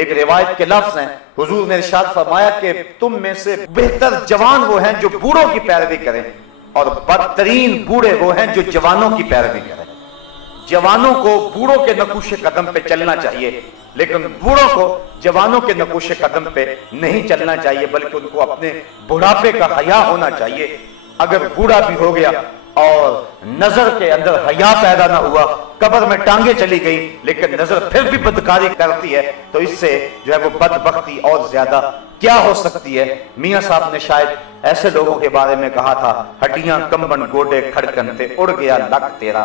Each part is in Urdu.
ایک روایت کے لفظ ہیں، حضور نے ارشاد فرمایا کہ تم میں سے بہتر جوان وہ ہیں جو بوڑھوں کی پیروی کریں، اور بدترین بوڑھے وہ ہیں جو جوانوں کی پیروی کریں۔ جوانوں کو بوڑھوں کے نقوش قدم پہ چلنا چاہیے، لیکن بوڑھوں کو جوانوں کے نقوش قدم پہ نہیں چلنا چاہیے، بلکہ ان کو اپنے بڑھاپے کا حیا ہونا چاہیے۔ اگر بوڑھا بھی ہو گیا اور نظر کے اندر حیا پیدا نہ ہوا، قبر میں ٹانگیں چلی گئی لیکن نظر پھر بھی بدکاری کرتی ہے، تو اس سے جو ہے وہ بدبختی اور زیادہ کیا ہو سکتی ہے۔ میاں صاحب نے شاید ایسے لوگوں کے بارے میں کہا تھا، ہڈیاں کمبن گوڈے کھڑکن تے اڑ گیا لک تیرا،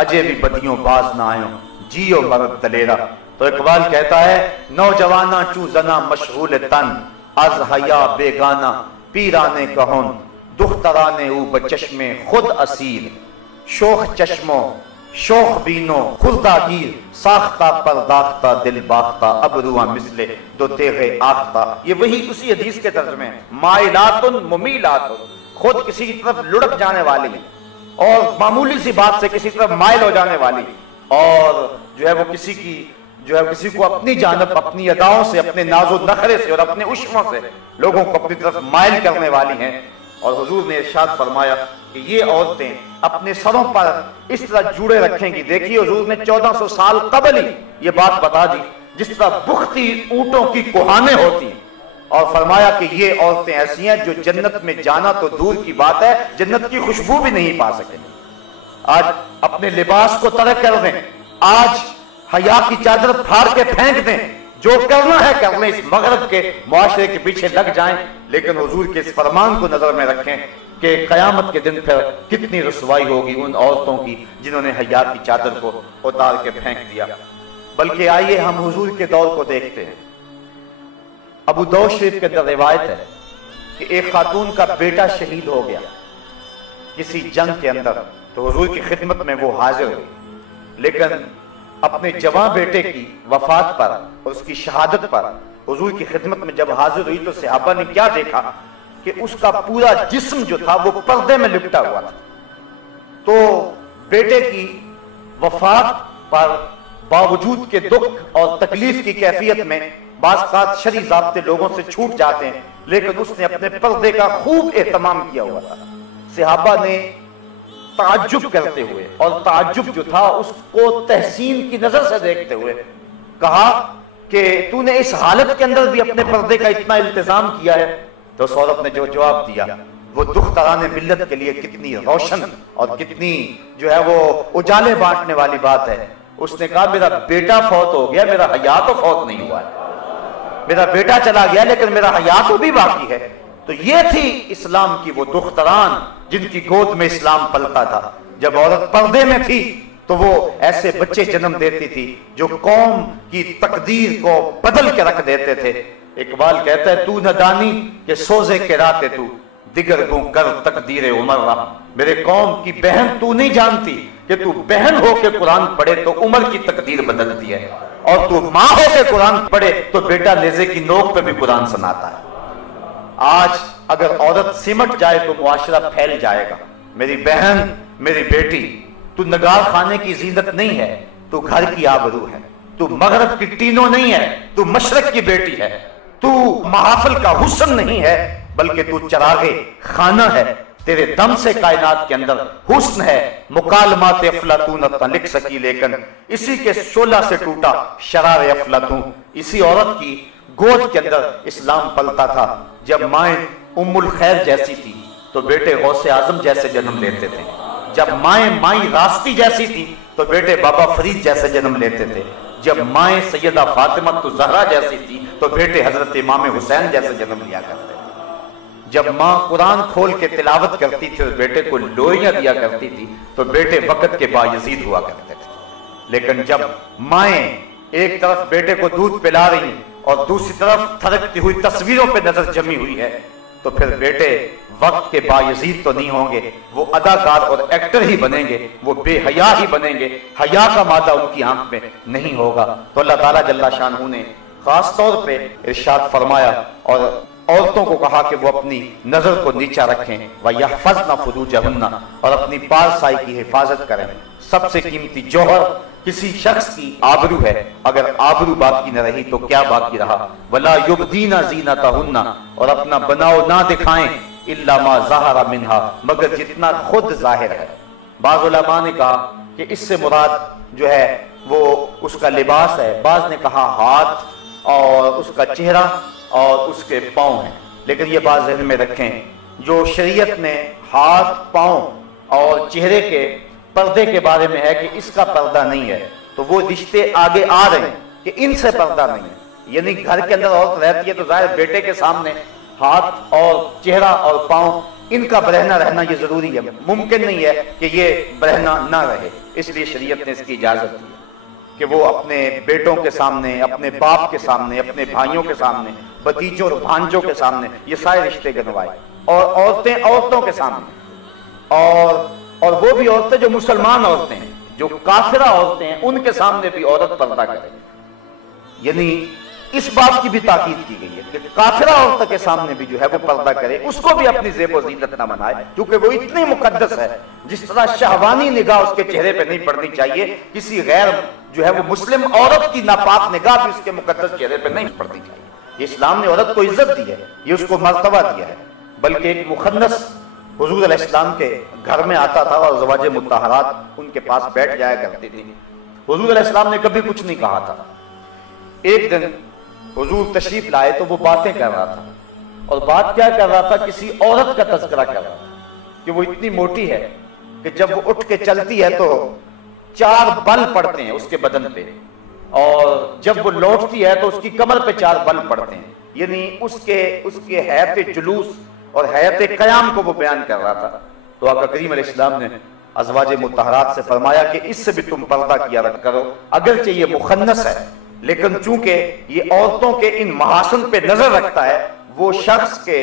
اجے بھی بدیوں باز نہ آئوں جیو مرد دلیرا۔ تو اقبال کہتا ہے، نوجواناں چو زنا مشغول تن، از حیا بیگانہ پیرانے کہون، دخترانے او بچشم خود اسیر، شوخ چشموں شوخ بینوں خردہ گیر، ساختہ پرداختہ دل باختہ ابروان مثل دو تیغ آختہ۔ یہ وہی اسی حدیث کے ترجمے ہیں، مائلات ممیلات، خود کسی کی طرف لڑک جانے والی اور معمولی سی بات سے کسی طرف مائل ہو جانے والی، اور جو ہے وہ کسی کو اپنی جانب اپنی اداؤں سے، اپنے ناز و نخرے سے اور اپنے عشموں سے لوگوں کو اپنی طرف مائل کرنے والی ہیں۔ اور حضور نے ارشاد فرمایا کہ یہ عورتیں اپنے سروں پر اس طرح جوڑے رکھیں گی۔ دیکھیے حضور نے 1400 سال قبل ہی یہ بات بتا دی، جس طرح بختی اونٹوں کی کوہانیں ہوتی ہیں، اور فرمایا کہ یہ عورتیں ایسی ہیں جو جنت میں جانا تو دور کی بات ہے، جنت کی خوشبو بھی نہیں پا سکیں۔ آج اپنے لباس کو ترک کر دیں، آج حیا کی چادر پھاڑ کے پھینک دیں، جو کرنا ہے کر لیں، اس مغرب کے معاشرے کے پیچھے لگ جائیں، لیکن حضور کے اس فرمان کو نظر میں رکھیں کہ قیامت کے دن پھر کتنی رسوائی ہوگی ان عورتوں کی جنہوں نے حیا کی چادر کو اتار کے پھینک دیا۔ بلکہ آئیے ہم حضور کے دور کو دیکھتے ہیں۔ ابو داؤد شریف کے اندر روایت ہے کہ ایک خاتون کا بیٹا شہید ہو گیا کسی جنگ کے اندر، تو حضور کی خدمت میں وہ حاضر ہوئی، لیکن اپنے جوان بیٹے کی وفات پر اور اس کی شہادت پر حضور کی خدمت میں جب حاضر ہوئی تو صحابہ نے کیا دیکھا کہ اس کا پورا جسم جو تھا وہ پردے میں لپٹا ہوا تھا۔ تو بیٹے کی وفات پر باوجود کے دکھ اور تکلیف کی کیفیت میں بعض اوقات شرعی ضابطے لوگوں سے چھوٹ جاتے ہیں، لیکن اس نے اپنے پردے کا خوب اہتمام کیا ہوا تھا۔ صحابہ نے تعجب کرتے ہوئے، اور تعجب جو تھا اس کو تحسین کی نظر سے دیکھتے ہوئے، کہا کہ تو نے اس حالت کے اندر بھی اپنے پردے کا اتنا التزام کیا ہے؟ تو اس عورت نے جو جواب دیا وہ دختران ملت کے لیے کتنی روشن اور کتنی جو ہے وہ اجالے بانٹنے والی بات ہے۔ اس نے کہا میرا بیٹا فوت ہو گیا، میرا حیا تو فوت نہیں ہوا ہے، میرا بیٹا چلا گیا لیکن میرا حیا تو بھی باقی ہے۔ تو یہ تھی اسلام کی وہ دختران جن کی گود میں اسلام پلتا تھا۔ جب عورت پردے میں تھی تو وہ ایسے بچے جنم دیتی تھی جو قوم کی تقدیر کو بدل کے رکھ دیتے تھے۔ اقبال کہتا ہے، تو نہ دانی کہ سوزے کے راتے تو دیگر گوں کر تقدیر عمر رہا۔ میرے قوم کی بہن تو نہیں جانتی کہ تو بہن ہو کے قرآن پڑھے تو عمر کی تقدیر بدلتی ہے، اور تو ماں ہو کے قرآن پڑھے تو بیٹا نیزے کی نوک پہ بھی قرآن سناتا ہے۔ آج اگر عورت سمٹ جائے تو معاشرہ پھیل جائے گا۔ میری بہن، میری بیٹی، تو نگار خانے کی زینت نہیں ہے، تو گھر کی آبرو ہے، تو مغرب کی ٹینوں نہیں ہے، تو مشرق کی بیٹی ہے، تو محافل کا حسن نہیں ہے بلکہ تو چراغے خانہ ہے۔ تیرے دم سے کائنات کے اندر حسن ہے، مکالمات افلاطون نہ لکھ سکی لیکن اسی کے شعلہ سے ٹوٹا شرار افلاطون۔ اسی عورت کی گود کے اندر اسلام پلتا تھا۔ جب مائیں ام الخیر جیسی تھی تو بیٹے غوث اعظم جیسے جنم لیتے تھے، جب مائیں مائی راستی جیسی تھی تو بیٹے بابا فرید جیسے جنم لیتے تھے، جب مائیں سیدہ فاطمہ زہرا جیسی تھی تو بیٹے حضرت امام حسین جیسے جنم لیا کرتے تھے، جب ماں قرآن کھول کے تلاوت کرتی تھی اور بیٹے کو لوریاں دیا کرتی تھی تو بیٹے وقت کے بایزید ہوا کرتے تھے۔ لیکن جب مائیں ایک طرف بیٹے کو دودھ پلا رہی اور دوسری طرف تھرکتی ہوئی تصویروں پہ نظر جمی ہوئی ہے تو پھر بیٹے وقت کے بایزید تو نہیں ہوں گے، وہ اداکار اور ایکٹر ہی بنیں گے، وہ بے حیا ہی بنیں گے، حیا کا مادہ ان کی آنکھ میں نہیں ہوگا۔ تو اللہ تعالیٰ جل شانہ نے خاص طور پہ ارشاد فرمایا اور عورتوں کو کہا کہ وہ اپنی نظر کو نیچا رکھیں وَيَحْفَظْنَ فُرُوجَهُنَّ، اور اپنی پارسائی کی حفاظت کریں۔ سب سے قیمتی جوہر، کسی شخص کی آبرو ہے، اگر آبرو باقی نہ رہی تو کیا باقی رہا؟ وَلَا يُبْدِينَ زِينَتَهُنَّ، اور اپنا بناؤ نہ دکھائیں، إِلَّا مَا ظَهَرَ مِنْهَا، مگر جتنا خود ظاہر ہے۔ بعض علماء نے کہا کہ اس سے مراد جو ہے وہ اس کا لباس ہے، بعض نے کہا ہاتھ اور اس کا چہرہ اور اس کے پاؤں ہیں، لیکن یہ بات ذہن میں رکھیں، جو شریعت نے ہاتھ، پاؤں اور چہرے کے پردے کے بارے میں ہے کہ اس کا پردہ نہیں ہے، تو وہ رشتے آگے آ رہے ہیں کہ ان سے پردہ نہیں ہے، یعنی گھر کے اندر عورت رہتی ہے تو ظاہر بیٹے کے سامنے ہاتھ اور چہرہ اور پاؤں ان کا برہنہ رہنا یہ ضروری ہے، ممکن نہیں ہے کہ یہ برہنہ نہ رہے، اس لیے شریعت نے اس کی اجازت دی کہ وہ اپنے بیٹوں کے سامنے، اپنے باپ کے سامنے، اپنے بھائیوں کے سامنے، بھتیجوں اور بھانجوں کے سامنے یہ سارے رشتے گنوائے، اور عورتیں عورتوں کے سامنے، اور وہ بھی عورتیں جو مسلمان عورتیں ہیں، جو کافرہ عورتیں ہیں، ان کے سامنے بھی عورت پردہ کرے، یعنی اس بات کی بھی تاکید کی گئی ہے کہ کافرہ عورت کے سامنے بھی جو ہے وہ پردہ کرے، اس کو بھی اپنی زیب و زینت نہ بنائے، کیونکہ وہ اتنی مقدس ہے، جس طرح شہوانی نگاہ اس کے چہرے پہ نہیں پڑنی چاہیے، کسی غیر جو ہے وہ مسلم عورت کی ناپاک نگاہ بھی اس کے مقدس چہرے پہ نہیں پڑنی چاہیے۔ اسلام نے عورت کو عزت دی ہے، یہ اس کو مرتبہ دیا ہے، بلکہ ایک مخنث حضور علیہ السلام کے گھر میں آتا تھا اور زواج مطہرات ان کے پاس بیٹھ جایا کرتی تھی، حضور علیہ السلام نے کبھی کچھ نہیں کہا تھا۔ ایک دن حضور تشریف لائے تو وہ باتیں کر رہا تھا، اور بات کیا کر رہا تھا؟ کسی عورت کا تذکرہ کر رہا تھا کہ وہ اتنی موٹی ہے کہ جب وہ اٹھ کے چلتی ہے تو 4 بل پڑتے ہیں اس کے بدن پہ، اور جب وہ لوٹتی ہے تو اس کی کمر پہ 4 بل پڑتے ہیں، یعنی اس کے حیات جلوس اور حیات قیام کو وہ بیان کر رہا تھا۔ تو آقا کریم علیہ السلام نے ازواج مطہرات سے فرمایا کہ اس سے بھی تم پردہ کیا کرو، اگرچہ یہ مخنث ہے لیکن چونکہ یہ عورتوں کے ان محاسن پہ نظر رکھتا ہے، وہ شخص کے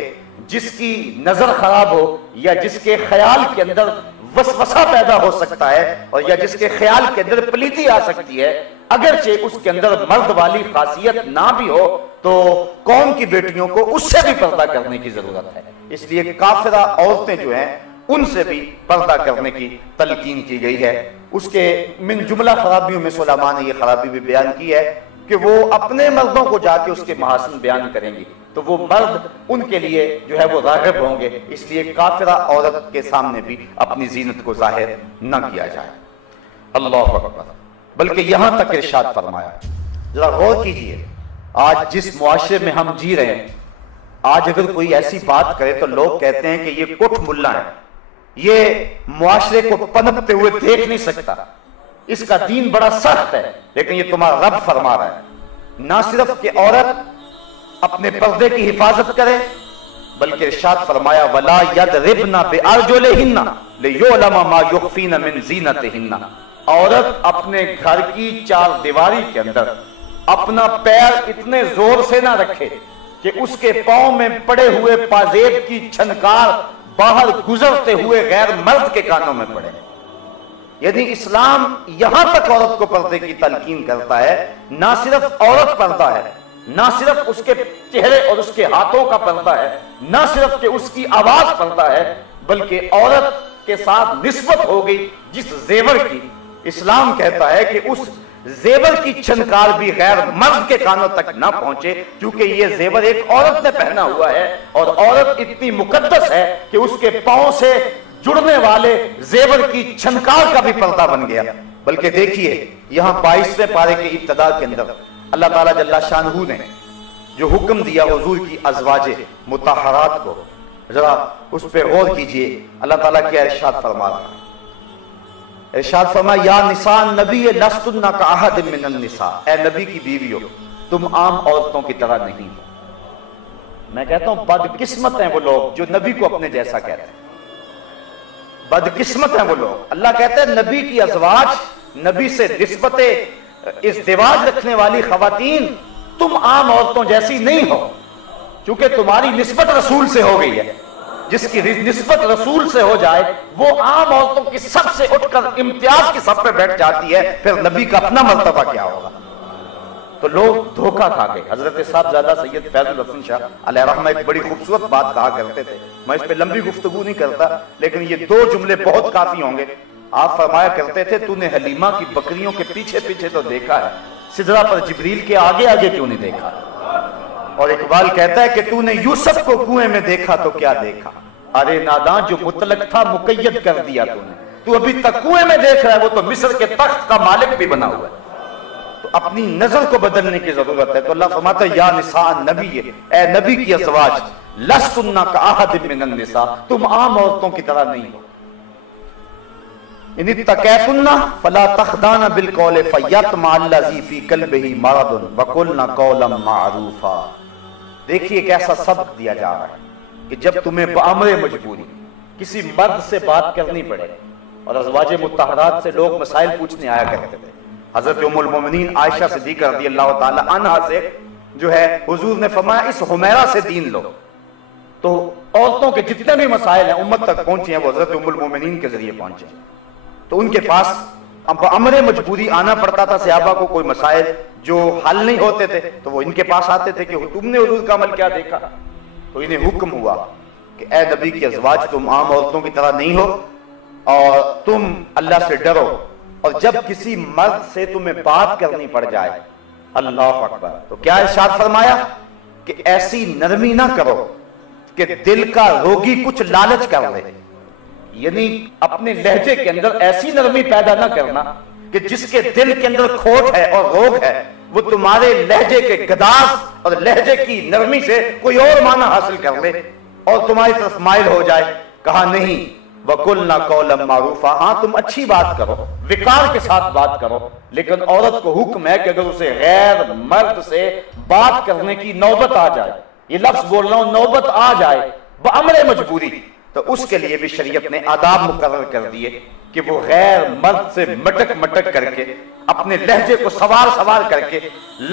جس کی نظر خراب ہو یا جس کے خیال کے اندر وسوسہ پیدا ہو سکتا ہے اور یا جس کے خیال کے اندر پلیتی آ سکتی ہے، اگرچہ اس کے اندر مرد والی خاصیت نہ بھی ہو تو قوم کی بیٹیوں کو اس سے بھی پردہ کرنے کی ضرورت ہے، اس لیے کافرہ عورتیں جو ہیں ان سے بھی پردہ کرنے کی تلقین کی گئی ہے۔ اس کے من جملہ خرابیوں میں علماء نے یہ خرابی بھی بیان کی ہے کہ وہ اپنے مردوں کو جا کے اس کے محاسن بیان کریں گی تو وہ مرد ان کے لیے جو ہے وہ راغب ہوں گے، اس لیے کافرہ عورت کے سامنے بھی اپنی زینت کو ظاہر نہ کیا جائے۔ اللہ اکبر۔ بلکہ یہاں تک ارشاد فرمایا، ذرا غور کیجئے، آج جس معاشرے میں ہم جی رہے ہیں، آج اگر کوئی ایسی بات کرے تو لوگ کہتے ہیں کہ یہ کٹ ملا ہے، یہ معاشرے کو پنپتے ہوئے دیکھ نہیں سکتا، اس کا دین بڑا سخت ہے، لیکن یہ تمہارا رب فرما رہا ہے نہ صرف کہ عورت اپنے پردے کی حفاظت کرے، بلکہ ارشاد فرمایا وَلَا يَضْرِبْنَ بِأَرْجُلِهِنَّ لِيُعْلَمَ مَا يُخْفِينَ مِنْ زِينَتِهِنَّ، عورت اپنے گھر کی 4 دیواری کے اندر اپنا پیر اتنے زور سے نہ رکھے کہ اس کے پاؤں میں پڑے ہوئے پازیب کی چھنکار باہر گزرتے ہوئے غیر مرد کے کانوں میں پڑے۔ یعنی اسلام یہاں تک عورت کو پردے کی تلقین کرتا ہے، نہ صرف عورت پردہ ہے، نہ صرف اس کے چہرے اور اس کے ہاتھوں کا پردہ ہے، نہ صرف کہ اس کی آواز پردہ ہے، بلکہ عورت کے ساتھ نسبت ہو گئی جس زیور کی، اسلام کہتا ہے کہ اس زیور کی چھنکار بھی غیر مرد کے کانوں تک نہ پہنچے، کیونکہ یہ زیور ایک عورت نے پہنا ہوا ہے، اور عورت اتنی مقدس ہے کہ اس کے پاؤں سے جڑنے والے زیور کی چھنکار کا بھی پردہ بن گیا۔ بلکہ دیکھیے یہاں 22ویں پارے کے ابتدا کے اندر اللہ تعالیٰ جل شانہ نے جو حکم دیا حضور کی ازواج مطہرات کو، ذرا اس پہ غور کیجئے، اللہ تعالیٰ کیا ارشاد فرما رہا ہے۔ ارشاد فرما یا نساء النبی لستن کاحد من النساء، اے نبی کی بیویوں تم عام عورتوں کی طرح نہیں ہو۔ میں کہتا ہوں بدقسمت ہیں وہ لوگ جو نبی کو اپنے جیسا کہتے ہیں، بدقسمت ہیں وہ لوگ۔ اللہ کہتے ہیں نبی کی ازواج، نبی سے نسبت ازدواج رکھنے والی خواتین تم عام عورتوں جیسی نہیں ہو، کیونکہ تمہاری نسبت رسول سے ہو گئی ہے۔ جس کی نسبت رسول سے ہو جائے وہ عام عورتوں کی سب سے اٹھ کر امتیاز کی سب پہ بیٹھ جاتی ہے، پھر نبی کا اپنا مرتبہ کیا ہوگا؟ تو لوگ دھوکہ کھا گئے۔ حضرت صاحبزادہ سید فیض الحسن شاہ علیہ رحمہ ایک بڑی خوبصورت بات کہا کرتے تھے، میں اس پہ لمبی گفتگو نہیں کرتا، لیکن یہ 2 جملے بہت کافی ہوں گے۔ آپ فرمایا کرتے تھے تو نے حلیمہ کی بکریوں کے پیچھے پیچھے تو دیکھا ہے، سدرہ پر جبریل کے آگے آگے کیوں نہیں دیکھا؟ اور اقبال کہتا ہے کہ تو نے یوسف کو کنویں میں دیکھا تو کیا دیکھا؟ ارے ناداں جو مطلق تھا مقید کر دیا تو نے، تو ابھی تک کنویں میں دیکھ رہا ہے، وہ تو مصر کے تخت کا مالک بھی بنا ہوا ہے۔ تو اپنی نظر کو بدلنے کی ضرورت ہے۔ تو اللہ فرماتا ہے یا نساء النبی، اے نبی کی ازواج، لستن کاحد من النساء، تم عام عورتوں کی طرح نہیں ہو۔ ان اتقیتن فلا تخضعن بالقول فیطمع الذی فی قلبہ مرض وقلن قولا معروفا۔ دیکھیے ایک ایسا سبق دیا جا رہا ہے کہ جب تمہیں بامر مجبوری کسی مرد سے بات کرنی پڑے، اور ازواج مطہرات سے لوگ مسائل پوچھنے آیا کرتے تھے، حضرت ام المومنین عائشہ صدیقہ رضی اللہ تعالی عنہا سے جو ہے حضور نے فرمایا اس حمیرہ سے دین لو۔ تو عورتوں کے جتنے بھی مسائل ہیں امت تک پہنچے ہیں وہ حضرت ام المومنین کے ذریعے پہنچے، تو ان کے پاس امر مجبوری آنا پڑتا تھا۔ صحابہ کو کوئی مسائل جو حل نہیں ہوتے تھے تو وہ ان کے پاس آتے تھے کہ تم نے حضور کا عمل کیا دیکھا؟ تو انہیں حکم ہوا کہ اے نبی کی ازواج، تم عام عورتوں کی طرح نہیں ہو اور تم اللہ سے ڈرو، اور جب کسی مرد سے تمہیں بات کرنی پڑ جائے، اللہ اکبر، تو کیا ارشاد فرمایا کہ ایسی نرمی نہ کرو کہ دل کا روگی کچھ لالچ کر لے، یعنی اپنے لہجے کے اندر ایسی نرمی پیدا نہ کرنا کہ جس کے دل کے اندر کھوٹ ہے اور روگ ہے وہ تمہارے لہجے کے گداز اور لہجے کی نرمی سے کوئی اور معنی حاصل کر لے اور تمہاری طرف مائل ہو جائے۔ کہا نہیں، وَقُلْنَا قَوْلًا مَعْرُوفًا، ہاں تم اچھی بات کرو، وقار کے ساتھ بات کرو، لیکن عورت کو حکم ہے کہ اگر اسے غیر مرد سے بات کرنے کی نوبت آ جائے، یہ لفظ بول رہا ہوں، نوبت آ جائے بامر مجبوری، تو اس کے لیے بھی شریعت نے آداب مقرر کر دیے کہ وہ غیر مرد سے مٹک مٹک کر کے، اپنے لہجے کو سوار سوار کر کے،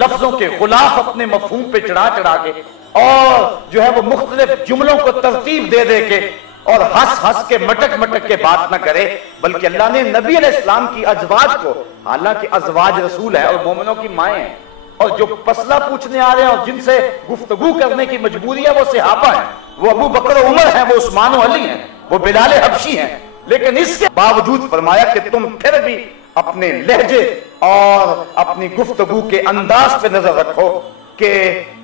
لفظوں کے غلاف اپنے مفہوم پہ چڑھا چڑھا کے، اور جو ہے وہ مختلف جملوں کو ترتیب دے دے کے، اور ہنس ہنس کے مٹک مٹک کے بات نہ کرے، بلکہ اللہ نے نبی علیہ السلام کی ازواج کو، حالانکہ ازواج رسول ہیں اور مومنوں کی مائیں ہیں، اور جو مسئلہ پوچھنے آ رہے ہیں اور جن سے گفتگو کرنے کی مجبوری ہے وہ صحابہ ہیں، وہ ابو بکر و عمر ہیں، وہ عثمان و علی ہیں، وہ بلال حبشی ہیں، لیکن اس کے باوجود فرمایا کہ تم پھر بھی اپنے لہجے اور اپنی گفتگو کے انداز پہ نظر رکھو کہ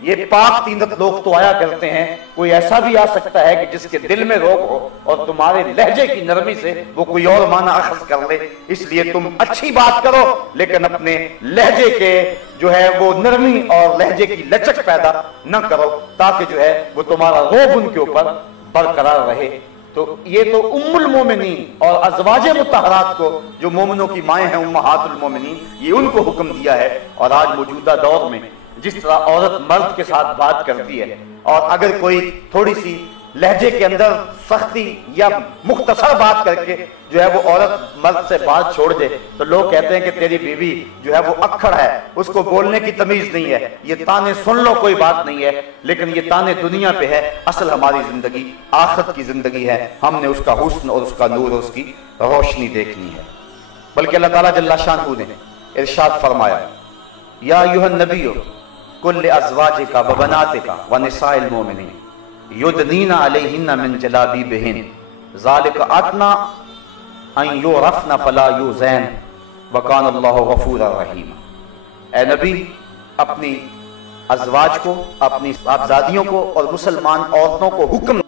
یہ پاک تینت لوگ تو آیا کرتے ہیں، کوئی ایسا بھی آ سکتا ہے کہ جس کے دل میں روگ ہو اور تمہارے لہجے کی نرمی سے وہ کوئی اور معنی اخذ کر لے، اس لیے تم اچھی بات کرو لیکن اپنے لہجے کے جو ہے وہ نرمی اور لہجے کی لچک پیدا نہ کرو، تاکہ جو ہے وہ تمہارا روب ان کے اوپر برقرار رہے۔ تو یہ تو ام المومنین اور ازواج مطہرات کو جو مومنوں کی مائیں ہیں، امہات المومنین، یہ ان کو حکم دیا ہے۔ اور آج موجودہ دور میں جس طرح عورت مرد کے ساتھ بات کرتی ہے، اور اگر کوئی تھوڑی سی لہجے کے اندر سختی یا مختصر بات کر کے جو ہے وہ عورت مرد سے بات چھوڑ دے تو لوگ کہتے ہیں کہ تیری بیوی جو ہے وہ اکھڑ ہے، اس کو بولنے کی تمیز نہیں ہے، یہ تانے سن لو کوئی بات نہیں ہے، لیکن یہ تانے دنیا پہ ہے، اصل ہماری زندگی آخرت کی زندگی ہے، ہم نے اس کا حسن اور اس کا نور اور اس کی روشنی دیکھنی ہے۔ بلکہ اللہ تعالیٰ جل شانہ نے ارشاد فرمایا یا ایھا النبی قل لازواجک وبناتک ونساء المؤمنین یدنین علیہن من جلابیبہن ذالک ادنی ان یعرفن فلا یؤذین وکان اللہ غفورا رحیما۔ اے نبی، اپنی ازواج کو، اپنی صاحبزادیوں کو اور مسلمان عورتوں کو حکم